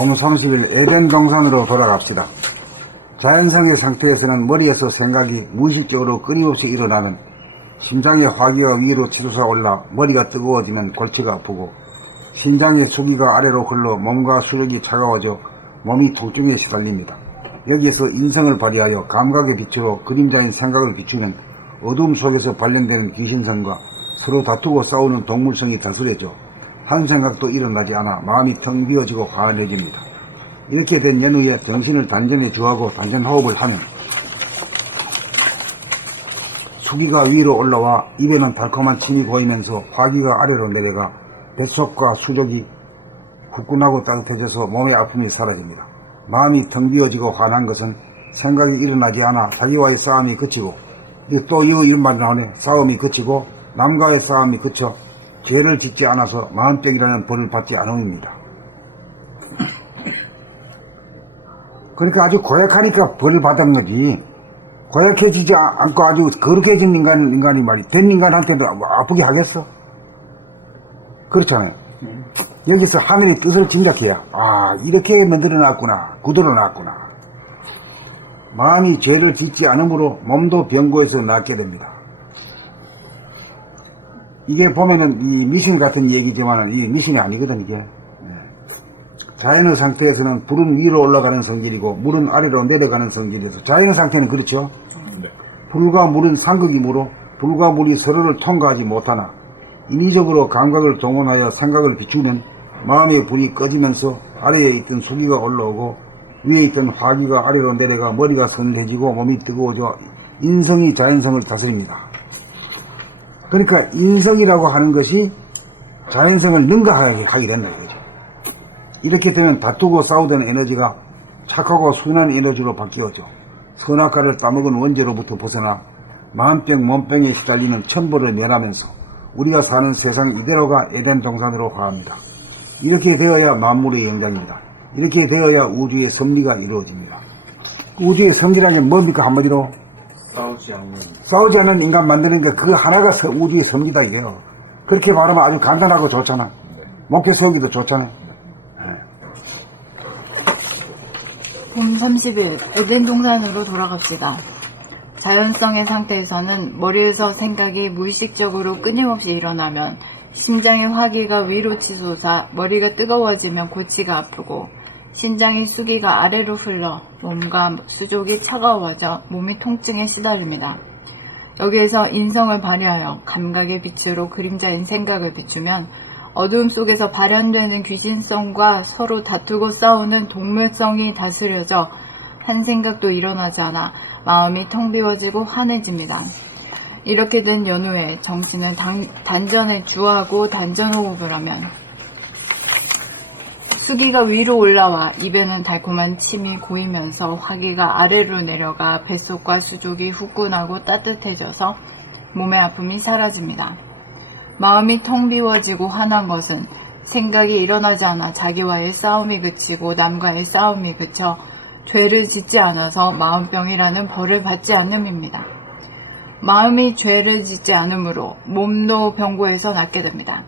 봄 30일 에덴 동산으로 돌아갑시다. 자연성의 상태에서는 머리에서 생각이 무의식적으로 끊임없이 일어나는, 심장의 화기가 위로 치솟아 올라 머리가 뜨거워지면 골치가 아프고, 심장의 수기가 아래로 흘러 몸과 수력이 차가워져 몸이 통증에 시달립니다. 여기에서 인성을 발휘하여 감각의 빛으로 그림자인 생각을 비추면 어둠 속에서 발현되는 귀신성과 서로 다투고 싸우는 동물성이 다스려져 한 생각도 일어나지 않아 마음이 텅 비어지고 화안해집니다. 이렇게 된 연후에 정신을 단전에 주하고 단전호흡을 하면 수기가 위로 올라와 입에는 달콤한 침이 고이면서 화기가 아래로 내려가 뱃속과 수족이 후끈하고 따뜻해져서 몸의 아픔이 사라집니다. 마음이 텅 비어지고 화난 것은 생각이 일어나지 않아 자기와의 싸움이 그치고, 또 이런 말이 나오네. 싸움이 그치고 남과의 싸움이 그쳐 죄를 짓지 않아서 마음병이라는 벌을 받지 않음입니다. 그러니까 아주 고약하니까 벌을 받은 거지, 고약해지지 않고 아주 거룩해진 인간이 말이 된 인간한테도 아프게 하겠어? 그렇잖아요. 여기서 하늘의 뜻을 짐작해야, 이렇게 만들어놨구나, 구들어놨구나. 마음이 죄를 짓지 않으므로 몸도 병고에서 낫게 됩니다. 이게 보면은 이 미신 같은 얘기지만은 이 미신이 아니거든, 이게. 자연의 상태에서는 불은 위로 올라가는 성질이고 물은 아래로 내려가는 성질이어서, 자연의 상태는 그렇죠. 불과 물은 상극이므로 불과 물이 서로를 통과하지 못하나 인위적으로 감각을 동원하여 생각을 비추면 마음의 불이 꺼지면서 아래에 있던 수기가 올라오고 위에 있던 화기가 아래로 내려가 머리가 서늘해지고 몸이 뜨거워져 인성이 자연성을 다스립니다. 그러니까 인성이라고 하는 것이 자연성을 능가하게 하게 된다 이거죠. 이렇게 되면 다투고 싸우던 에너지가 착하고 순한 에너지로 바뀌어져 선악과를 따먹은 원죄로부터 벗어나 마음병 몸병에 시달리는 천벌을 면하면서 우리가 사는 세상 이대로가 에덴 동산으로 화합니다. 이렇게 되어야 만물의 영장입니다. 이렇게 되어야 우주의 섭리가 이루어집니다. 우주의 섭리라는 게 뭡니까? 한마디로 싸우지 않는 인간 만드는 게 그 하나가 우주의 섭리다 이게요. 그렇게 말하면 아주 간단하고 좋잖아. 목표 세우기도 좋잖아. 봄 30일 에덴 동산으로 돌아갑시다. 자연성의 상태에서는 머리에서 생각이 무의식적으로 끊임없이 일어나면 심장의 화기가 위로 치솟아 머리가 뜨거워지면 골치가 아프고 심장의 수기가 아래로 흘러 몸과 수족이 차가워져 몸이 통증에 시달립니다. 여기에서 인성을 발휘하여 감각의 빛으로 그림자인 생각을 비추면 어두움 속에서 발현되는 귀신성과 서로 다투고 싸우는 동물성이 다스려져 한 생각도 일어나지 않아 마음이 텅 비워지고 환해집니다. 이렇게 된 연후에 정신을 단전에 주하고 단전호흡을 하면 수기가 위로 올라와 입에는 달콤한 침이 고이면서 화기가 아래로 내려가 뱃속과 수족이 후끈하고 따뜻해져서 몸의 아픔이 사라집니다. 마음이 텅 비워지고 환한 것은 생각이 일어나지 않아 자기와의 싸움이 그치고 남과의 싸움이 그쳐 죄를 짓지 않아서 마음병이라는 벌을 받지 않음입니다. 마음이 죄를 짓지 않으므로 몸도 병고에서 낫게 됩니다.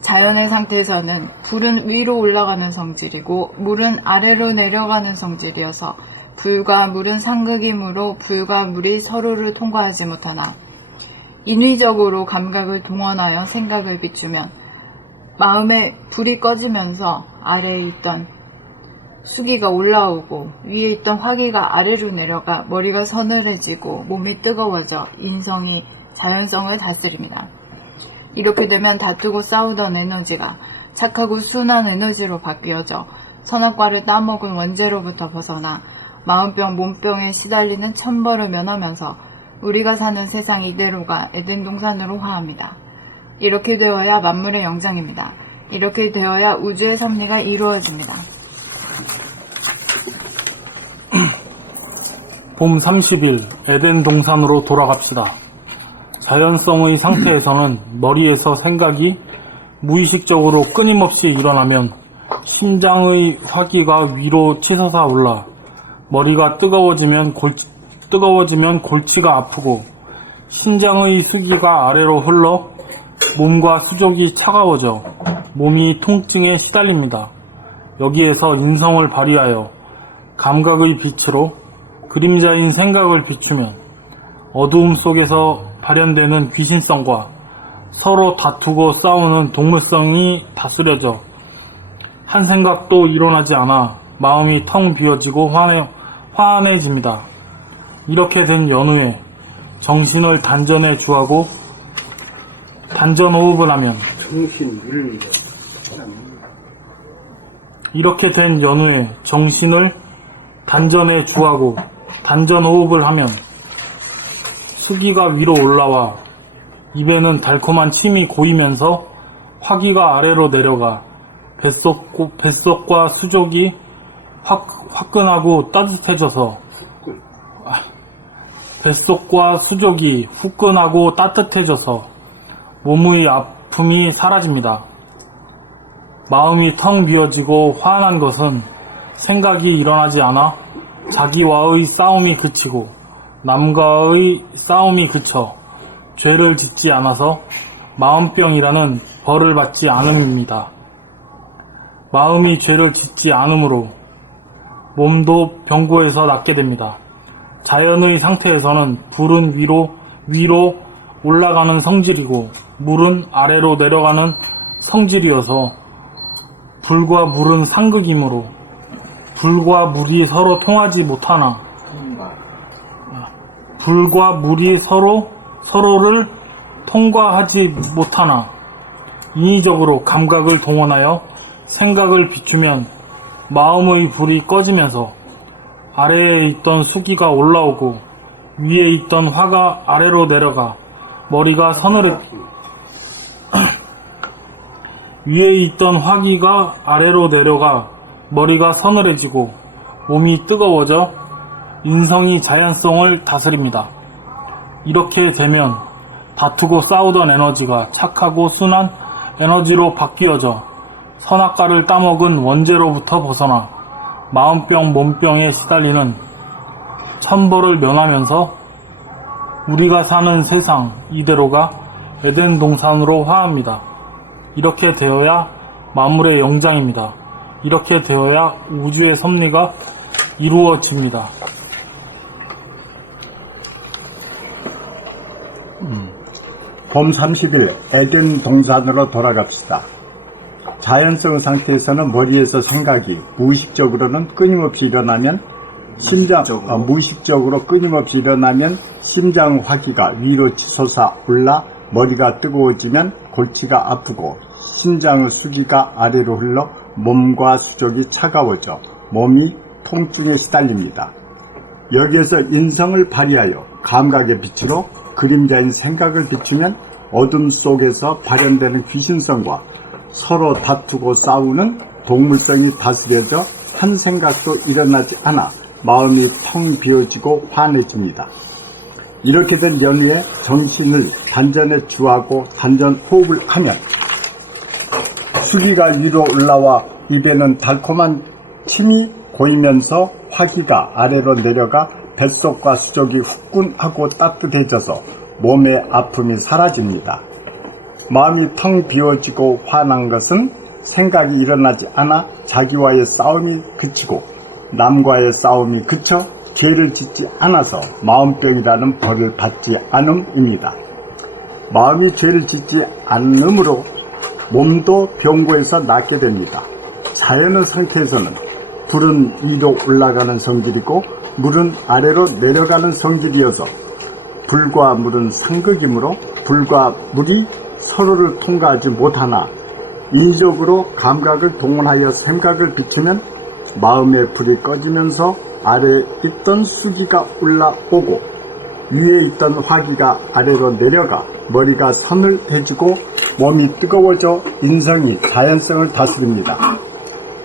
자연의 상태에서는 불은 위로 올라가는 성질이고 물은 아래로 내려가는 성질이어서 불과 물은 상극이므로 불과 물이 서로를 통과하지 못하나 인위적으로 감각을 동원하여 생각을 비추면 마음에 불이 꺼지면서 아래에 있던 수기가 올라오고 위에 있던 화기가 아래로 내려가 머리가 서늘해지고 몸이 뜨거워져 인성이 자연성을 다스립니다. 이렇게 되면 다투고 싸우던 에너지가 착하고 순한 에너지로 바뀌어져 선악과를 따먹은 원죄로부터 벗어나 마음병, 몸병에 시달리는 천벌을 면하면서 우리가 사는 세상 이대로가 에덴 동산으로 화합니다. 이렇게 되어야 만물의 영장입니다. 이렇게 되어야 우주의 섭리가 이루어집니다. 봄 30일 에덴 동산으로 돌아갑시다. 자연성의 상태에서는 머리에서 생각이 무의식적으로 끊임없이 일어나면 심장의 화기가 위로 치솟아 올라 머리가 뜨거워지면 골치가 아프고 심장의 수기가 아래로 흘러 몸과 수족이 차가워져 몸이 통증에 시달립니다. 여기에서 인성을 발휘하여 감각의 빛으로 그림자인 생각을 비추면 어두움 속에서 발현되는 귀신성과 서로 다투고 싸우는 동물성이 다스려져 한 생각도 일어나지 않아 마음이 텅 비어지고 화안해집니다. 이렇게 된 연후에 정신을 단전에 주하고 단전 호흡을 하면 이렇게 된 연후에 정신을 단전에 주하고 단전 호흡을 하면 수기가 위로 올라와 입에는 달콤한 침이 고이면서 화기가 아래로 내려가 뱃속과 수족이 화끈하고 따뜻해져서 몸의 아픔이 사라집니다. 마음이 텅 비어지고 화난 것은 생각이 일어나지 않아 자기와의 싸움이 그치고 남과의 싸움이 그쳐 죄를 짓지 않아서 마음병이라는 벌을 받지 않음입니다. 마음이 죄를 짓지 않으므로 몸도 병고에서 낫게 됩니다. 자연의 상태에서는 불은 위로 올라가는 성질이고 물은 아래로 내려가는 성질이어서 불과 물은 상극이므로 불과 물이 서로 통하지 못하나 불과 물이 서로를 통과하지 못하나 인위적으로 감각을 동원하여 생각을 비추면 마음의 불이 꺼지면서 아래에 있던 수기가 올라오고 위에 있던 화가 아래로 내려가 위에 있던 화기가 아래로 내려가 머리가 서늘해지고 몸이 뜨거워져 인성이 자연성을 다스립니다. 이렇게 되면 다투고 싸우던 에너지가 착하고 순한 에너지로 바뀌어져 선악과를 따먹은 원죄로부터 벗어나 마음병, 몸병에 시달리는 천벌을 면하면서 우리가 사는 세상 이대로가 에덴 동산으로 화합니다. 이렇게 되어야 만물의 영장입니다. 이렇게 되어야 우주의 섭리가 이루어집니다. 봄 30일 에덴 동산으로 돌아갑시다. 자연성 상태에서는 머리에서 생각이 무의식적으로는 끊임없이 일어나면 무의식적으로 끊임없이 일어나면 심장 화기가 위로 치솟아 올라 머리가 뜨거워지면 골치가 아프고 심장의 수기가 아래로 흘러 몸과 수족이 차가워져 몸이 통증에 시달립니다. 여기에서 인성을 발휘하여 감각의 빛으로 그림자인 생각을 비추면 어둠 속에서 발현되는 귀신성과 서로 다투고 싸우는 동물성이 다스려져 한 생각도 일어나지 않아 마음이 텅 비어지고 환해집니다. 이렇게 된 연후에 정신을 단전에 주하고 단전 호흡을 하면 수기가 위로 올라와 입에는 달콤한 침이 고이면서 화기가 아래로 내려가 뱃속과 수족이 후끈하고 따뜻해져서 몸의 아픔이 사라집니다. 마음이 텅 비어지고 화난 것은 생각이 일어나지 않아 자기와의 싸움이 그치고 남과의 싸움이 그쳐 죄를 짓지 않아서 마음병이라는 벌을 받지 않음입니다. 마음이 죄를 짓지 않으므로 몸도 병고에서 낫게 됩니다. 자연의 상태에서는 불은 위로 올라가는 성질이고 물은 아래로 내려가는 성질이어서 불과 물은 상극이므로 불과 물이 서로를 통과하지 못하나 인위적으로 감각을 동원하여 생각을 비추면 마음의 불이 꺼지면서 아래에 있던 수기가 올라오고 위에 있던 화기가 아래로 내려가 머리가 서늘해지고 몸이 뜨거워져 인성이 자연성을 다스립니다.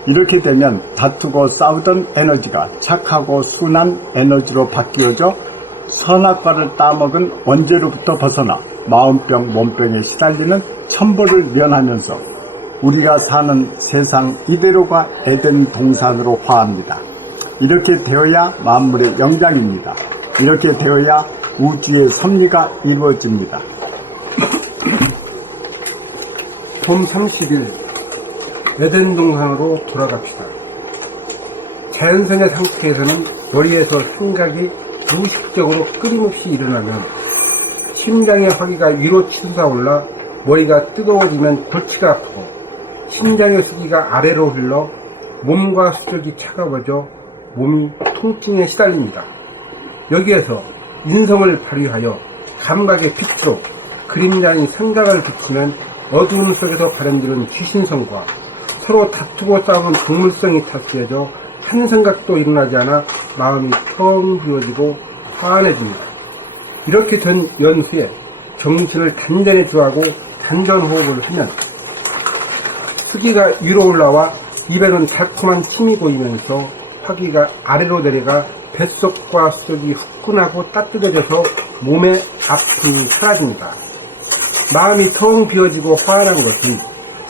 이렇게 되면 다투고 싸우던 에너지가 착하고 순한 에너지로 바뀌어져 선악과를 따먹은 원죄로부터 벗어나 마음병, 몸병에 시달리는 천벌을 면하면서 우리가 사는 세상 이대로가 에덴 동산으로 화합니다. 이렇게 되어야 만물의 영장입니다. 이렇게 되어야 우주의 섭리가 이루어집니다. 봄 30일 에덴 동산으로 돌아갑시다. 자연성의 상태에서는 머리에서 생각이 무의식적으로 끊임없이 일어나면 심장의 화기가 위로 치솟아올라 머리가 뜨거워지면 골치가 아프고 심장의 수기가 아래로 흘러 몸과 수족이 차가워져 몸이 통증에 시달립니다. 여기에서 인성을 발휘하여 감각의 빛으로 그림자인 생각을 비치면 어두움 속에서 발현되는 귀신성과 서로 다투고 싸우는 동물성이 다스려져 한 생각도 일어나지 않아 마음이 텅 비워지고 화안해집니다. 이렇게 된 연후에 정신을 단전에 주하고 단전호흡을 하면 수기가 위로 올라와 입에는 달콤한 침이 고이면서 화기가 아래로 내려가 뱃속과 수족이 후끈하고 따뜻해져서 몸의 아픔이 사라집니다. 마음이 텅 비어지고 화안한 것은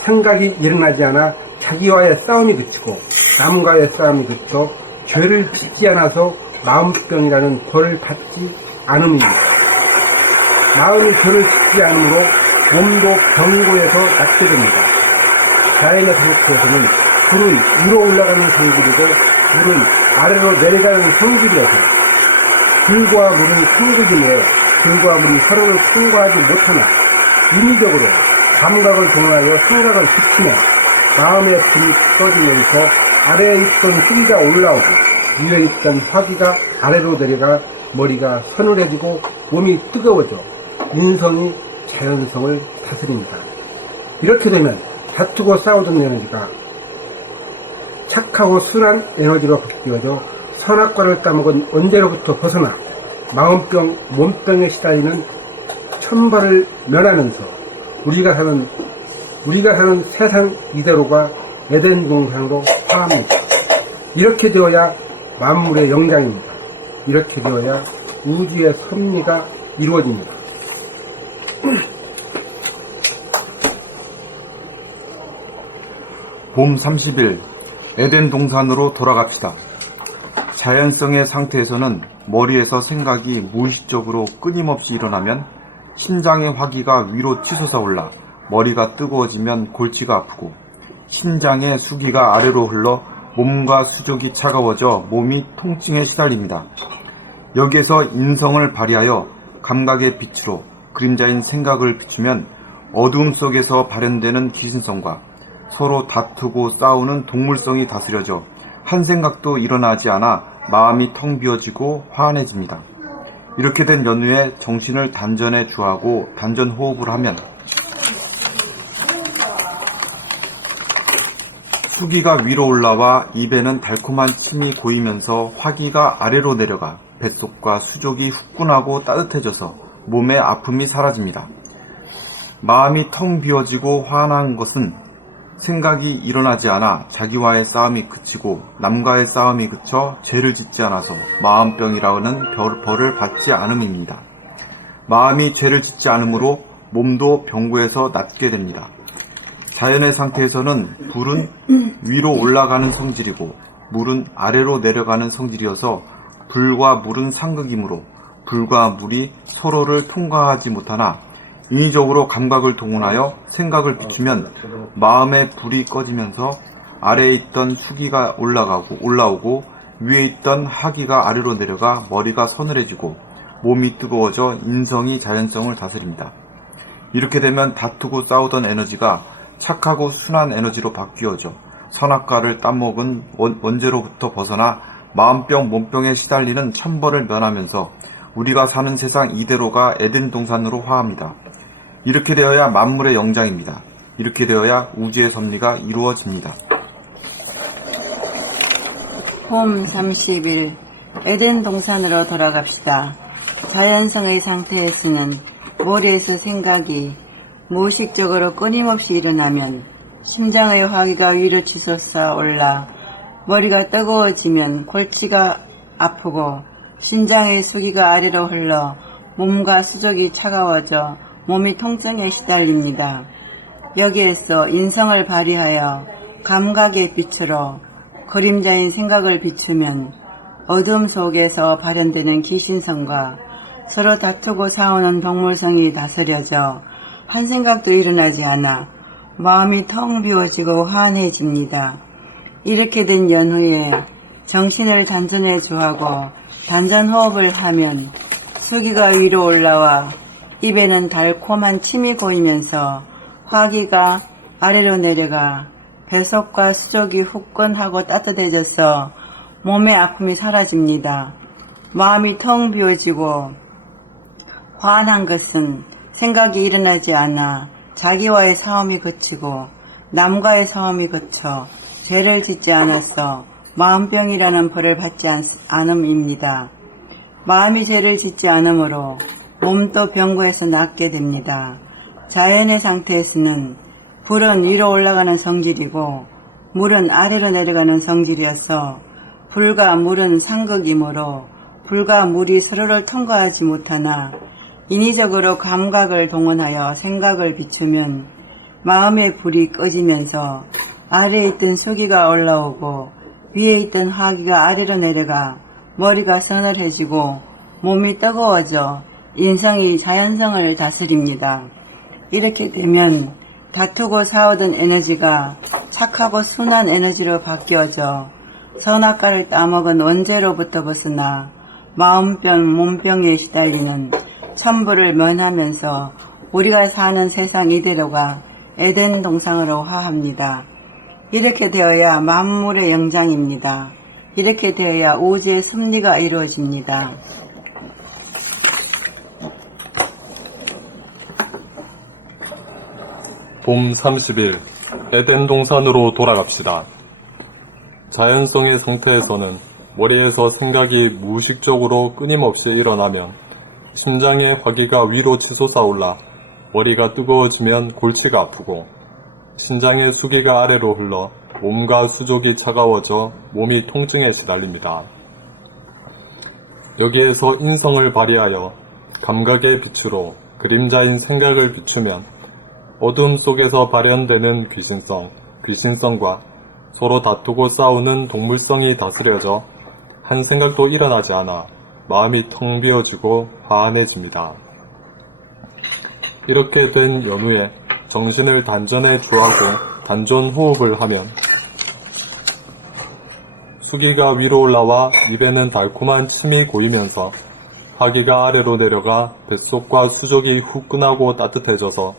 생각이 일어나지 않아 자기와의 싸움이 그치고 남과의 싸움이 그쳐 죄를 짓지 않아서 마음병이라는 벌을 받지 않음입니다. 마음이 죄를 짓지 않으므로 몸도 병고에서 낫게 됩니다. 자연의 상태에서는 불은 위로 올라가는 성질이고 물은 아래로 내려가는 성질이어서 불과 물은 상극이므로 불과 물이 서로를 통과하지 못하나 인위적으로 감각을 동원하여 생각을 비치면 마음의 불이 꺼지면서 아래에 있던 수기가 올라오고 위에 있던 화기가 아래로 내려가 머리가 서늘해지고 몸이 뜨거워져 인성이 자연성을 다스립니다. 이렇게 되면 다투고 싸우던 에너지가 착하고 순한 에너지로 바뀌어져 선악과를 따먹은 언제로부터 벗어나 마음병, 몸병에 시달리는 천벌을 면하면서 우리가 사는 세상 이대로가 에덴 동산으로 화합니다. 이렇게 되어야 만물의 영장입니다. 이렇게 되어야 우주의 섭리가 이루어집니다. 봄 30일 에덴 동산으로 돌아갑시다. 자연성의 상태에서는 머리에서 생각이 무의식적으로 끊임없이 일어나면 심장의 화기가 위로 치솟아 올라 머리가 뜨거워지면 골치가 아프고 심장의 수기가 아래로 흘러 몸과 수족이 차가워져 몸이 통증에 시달립니다. 여기에서 인성을 발휘하여 감각의 빛으로 그림자인 생각을 비추면 어두움 속에서 발현되는 귀신성과 서로 다투고 싸우는 동물성이 다스려져 한 생각도 일어나지 않아 마음이 텅 비어지고 화안해집니다. 이렇게 된 연후에 정신을 단전에 주하고 단전 호흡을 하면 수기가 위로 올라와 입에는 달콤한 침이 고이면서 화기가 아래로 내려가 뱃속과 수족이 후끈하고 따뜻해져서 몸의 아픔이 사라집니다. 마음이 텅 비어지고 화안한 것은 생각이 일어나지 않아 자기와의 싸움이 그치고 남과의 싸움이 그쳐 죄를 짓지 않아서 마음병이라는 벌을 받지 않음입니다. 마음이 죄를 짓지 않으므로 몸도 병고에서 낫게 됩니다. 자연의 상태에서는 불은 위로 올라가는 성질이고 물은 아래로 내려가는 성질이어서 불과 물은 상극이므로 불과 물이 서로를 통과하지 못하나 인위적으로 감각을 동원하여 생각을 비추면 마음의 불이 꺼지면서 아래에 있던 수기가 올라오고 위에 있던 하기가 아래로 내려가 머리가 서늘해지고 몸이 뜨거워져 인성이 자연성을 다스립니다. 이렇게 되면 다투고 싸우던 에너지가 착하고 순한 에너지로 바뀌어져 선악과를 따먹은 원죄로부터 벗어나 마음병, 몸병에 시달리는 천벌을 면하면서 우리가 사는 세상 이대로가 에덴 동산으로 화합니다. 이렇게 되어야 만물의 영장입니다. 이렇게 되어야 우주의 섭리가 이루어집니다. 봄 30일 에덴 동산으로 돌아갑시다. 자연성의 상태에서는 머리에서 생각이 무의식적으로 끊임없이 일어나면 심장의 화기가 위로 치솟아 올라 머리가 뜨거워지면 골치가 아프고 심장의 수기가 아래로 흘러 몸과 수족이 차가워져 몸이 통증에 시달립니다. 여기에서 인성을 발휘하여 감각의 빛으로 그림자인 생각을 비추면 어둠 속에서 발현되는 귀신성과 서로 다투고 싸우는 동물성이 다스려져 한 생각도 일어나지 않아 마음이 텅 비워지고 환해집니다. 이렇게 된 연후에 정신을 단전에 주하고 단전호흡을 하면 수기가 위로 올라와 입에는 달콤한 침이 고이면서 화기가 아래로 내려가 배속과 수족이 후끈하고 따뜻해져서 몸의 아픔이 사라집니다. 마음이 텅 비워지고 환한 것은 생각이 일어나지 않아 자기와의 싸움이 그치고 남과의 싸움이 그쳐 죄를 짓지 않아서 마음병이라는 벌을 받지 않음입니다. 마음이 죄를 짓지 않으므로 몸도 병고에서 낫게 됩니다. 자연의 상태에서는 불은 위로 올라가는 성질이고 물은 아래로 내려가는 성질이어서 불과 물은 상극이므로 불과 물이 서로를 통과하지 못하나 인위적으로 감각을 동원하여 생각을 비추면 마음의 불이 꺼지면서 아래에 있던 수기가 올라오고 위에 있던 화기가 아래로 내려가 머리가 서늘해지고 몸이 뜨거워져 인성이 자연성을 다스립니다. 이렇게 되면 다투고 싸우던 에너지가 착하고 순한 에너지로 바뀌어져 선악과를 따먹은 원죄로부터 벗어나 마음병, 몸병에 시달리는 천부를 면하면서 우리가 사는 세상 이대로가 에덴 동상으로 화합니다. 이렇게 되어야 만물의 영장입니다. 이렇게 되어야 우주의 섭리가 이루어집니다. 봄 30일 에덴 동산으로 돌아갑시다. 자연성의 상태에서는 머리에서 생각이 무의식적으로 끊임없이 일어나면 심장의 화기가 위로 치솟아올라 머리가 뜨거워지면 골치가 아프고 신장의 수기가 아래로 흘러 몸과 수족이 차가워져 몸이 통증에 시달립니다. 여기에서 인성을 발휘하여 감각의 빛으로 그림자인 생각을 비추면 어둠 속에서 발현되는 귀신성과 서로 다투고 싸우는 동물성이 다스려져 한 생각도 일어나지 않아 마음이 텅 비어지고 화안해집니다. 이렇게 된 연후에 정신을 단전에 주하고 단전 호흡을 하면 수기가 위로 올라와 입에는 달콤한 침이 고이면서 화기가 아래로 내려가 뱃속과 수족이 후끈하고 따뜻해져서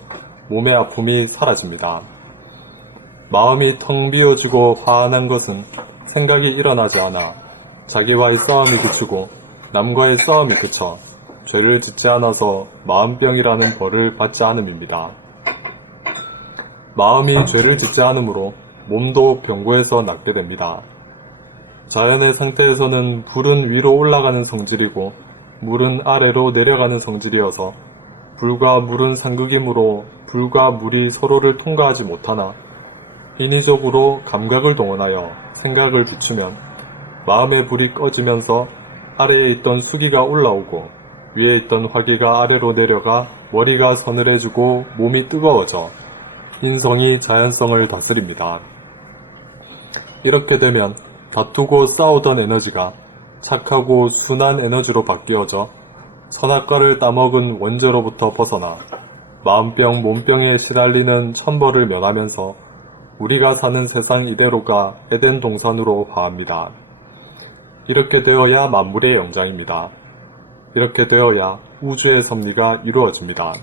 몸의 아픔이 사라집니다. 마음이 텅 비어지고 화안한 것은 생각이 일어나지 않아 자기와의 싸움이 그치고 남과의 싸움이 그쳐 죄를 짓지 않아서 마음병이라는 벌을 받지 않음입니다. 마음이 죄를 짓지 않으므로 몸도 병고에서 낫게 됩니다. 자연의 상태에서는 불은 위로 올라가는 성질이고 물은 아래로 내려가는 성질이어서 불과 물은 상극이므로 불과 물이 서로를 통과하지 못하나 인위적으로 감각을 동원하여 생각을 비추면 마음의 불이 꺼지면서 아래에 있던 수기가 올라오고 위에 있던 화기가 아래로 내려가 머리가 서늘해지고 몸이 뜨거워져 인성이 자연성을 다스립니다. 이렇게 되면 다투고 싸우던 에너지가 착하고 순한 에너지로 바뀌어져 선악과를 따먹은 원죄로부터 벗어나 마음병, 몸병에 시달리는 천벌을 면하면서 우리가 사는 세상 이대로가 에덴 동산으로 화합니다. 이렇게 되어야 만물의 영장입니다. 이렇게 되어야 우주의 섭리가 이루어집니다.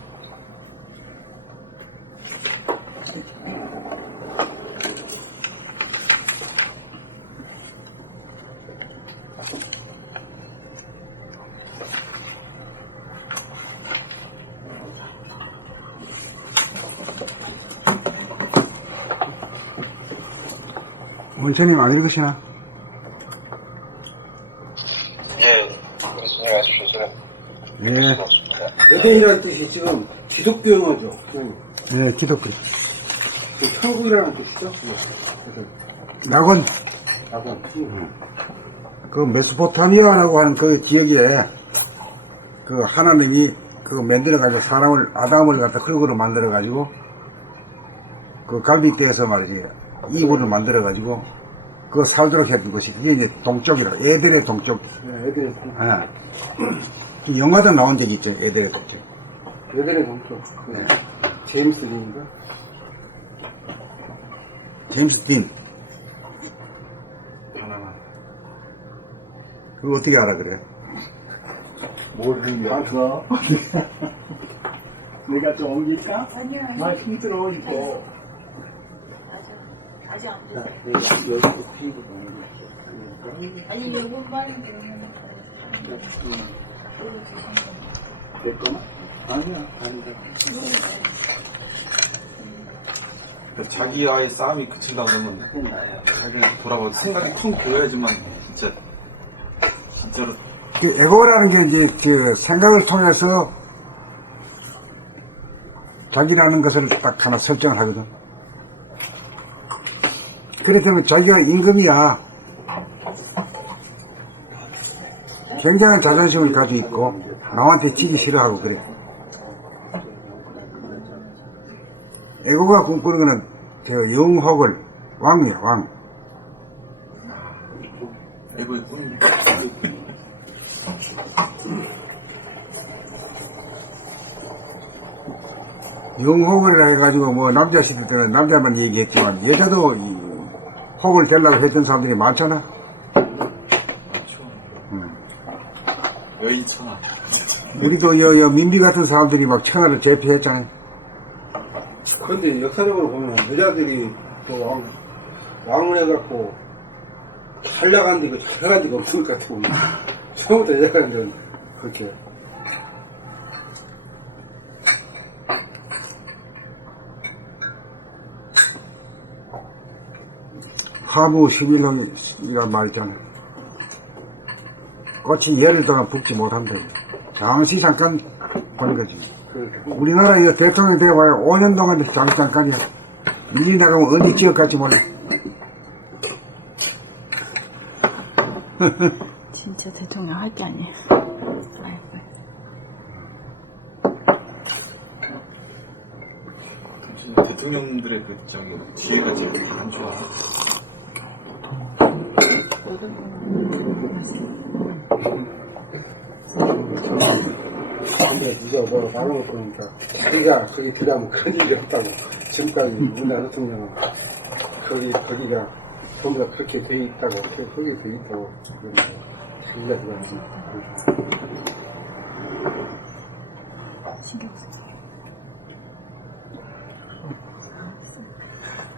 원천님 안 읽으시나? 예, 우리 선생님 아시죠? 제가 네. 에덴이라는 뜻이 지금 기독교 용어죠. 네, 기독교. 천국이라는 뜻이죠. 낙원. 낙원. 그 메소포타미아라고 하는 그 지역에 그 하나님이 그 만들어가지고 사람을, 아담을 갖다 흙으로 만들어가지고 그 갈빗대에서 말이지 이불을 만들어가지고 그거 살도록 해준 것이 그게 이제 동쪽이라 에덴의 동쪽. 네, 에덴의 동쪽. 예. 영화도 나온 적이 있죠. 에덴의 동쪽. 에덴의 동쪽. 네. 제임스 린인가? 제임스 딘. 바나나. 그거 어떻게 알아, 그래? 모르는 게 많구나. 내가 좀 옮길까? 아니요. 말 힘들어, 이거. 아직 안 됐어요. 아니, 요것만 그러면. 내 거나? 아니야, 아니다. 자기와의 싸움이 그친다 그러면 자기는 돌아보고 생각이 쿵 비어야지만 진짜로 그 에고라는 게 이제 그 생각을 통해서 자기라는 것을 딱 하나 설정을 하거든. 그렇다면 자기가 임금이야. 굉장한 자존심을 가지고 있고 남한테 지기 싫어하고 그래. 에고가 꿈꾸는 거는 저 영혹을 왕이야, 왕. 에고의 꿈입니까? 영혹을 해가지고 뭐 남자 시대 때는 남자만 얘기했지만 여자도 이 혹을 되려고 했던 사람들이 많잖아. 여인 천하. 우리도 여 민비 같은 사람들이 막 천하를 제패했잖아. 그런데 역사적으로 보면 여자들이 또 왕을 해갖고 잘 나간 데가 잘 나간 데가 없을 것 같아. 처음부터 여자들은 그렇게. 하부 11홍이란 말 있잖아. 꽃이 열흘 동안 붓지 못한다. 잠시 잠깐 보는 거지. 우리나라 이 대통령 되어봐야 5년 동안 잠깐이야. 밀리 나가면 어디 지역 갈지 몰라. 진짜 대통령 할 게 아니에요. 아이고. 대통령들의 그 지혜가 제일 안 좋아. 근데 누가 뭐 말을 보니까 자기가 거기 들어가면 큰 일이 없다고. 지금까지 우리나라 대통령은 거기가 전부 다 그렇게 돼 있다고, 거기에 돼 있다고. 자기가 들어가지. 신경 쓰지.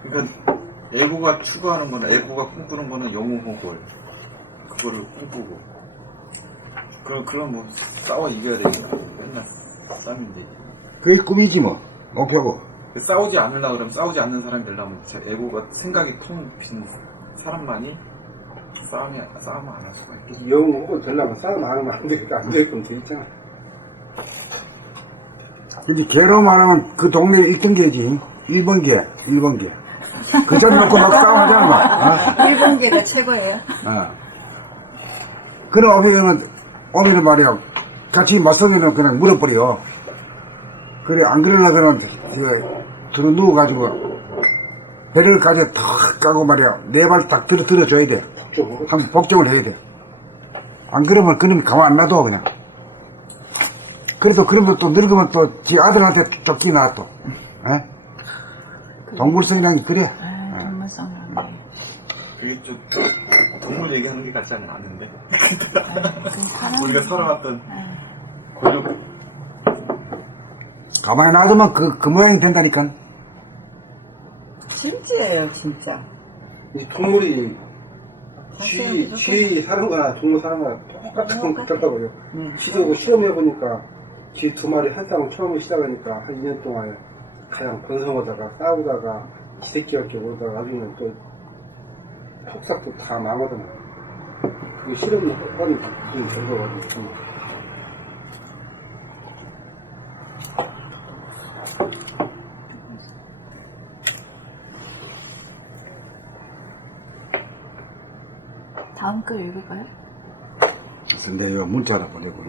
그러니까 에고가 추구하는 거는 에고가 꿈꾸는 거는 영웅호골 그거를 꿈꾸고 그럼 뭐 싸워 이겨야 되니까 맨날 싸움인데 그게 꿈이지 뭐. 목표고. 싸우지 않으려고 그러면 싸우지 않는 사람이 되려면 에고가 생각이 텅 빈 사람만이 싸움을 안 할 수가 있겠지. 영웅 되려면 싸움 안 하면 안 되니까 안 되게끔 돼 있잖아. 근데 개로 말하면 그 동네 1등계지. 1번계. 그 자리 놓고 막 싸움하잖아, 막. 어? 일본계가 최고예요. 그런 오면은 말이야. 같이 맞서면은 그냥 물어버려. 그래, 안 그러려고 그러면, 들어 누워가지고, 배를 가져 탁 까고 말이야. 네 발 딱 들어줘야 돼. 한번 복종을 해야 돼. 안 그러면 그놈이 가만 안 놔둬, 그냥. 그래도 그러면 또 늙으면 또 지 아들한테 쫓기나 또. 에? 동물성이라는 게 그래. 동물성이라는 게. 그게 좀 동물 얘기하는 게 같지 않은데 우리가 살아왔던 권력 가만히 놔두면 그 모양이 된다니까. 진짜예요, 진짜. 이 동물이 쥐 사는 거나 동물 사는 거나 똑같다고요. 쥐도 실험해보니까 쥐 2마리 한 쌍을 처음 시작하니까 한 2년 동안에 가장 번성하다가 싸우다가 지새끼밖에 모르다가 나중에는 또 폭삭도 다 망하더만. 그게 실험이 뻔히 무슨 결과거든요. 다음 글 읽을까요? 그래서 내가 문자로 보내고.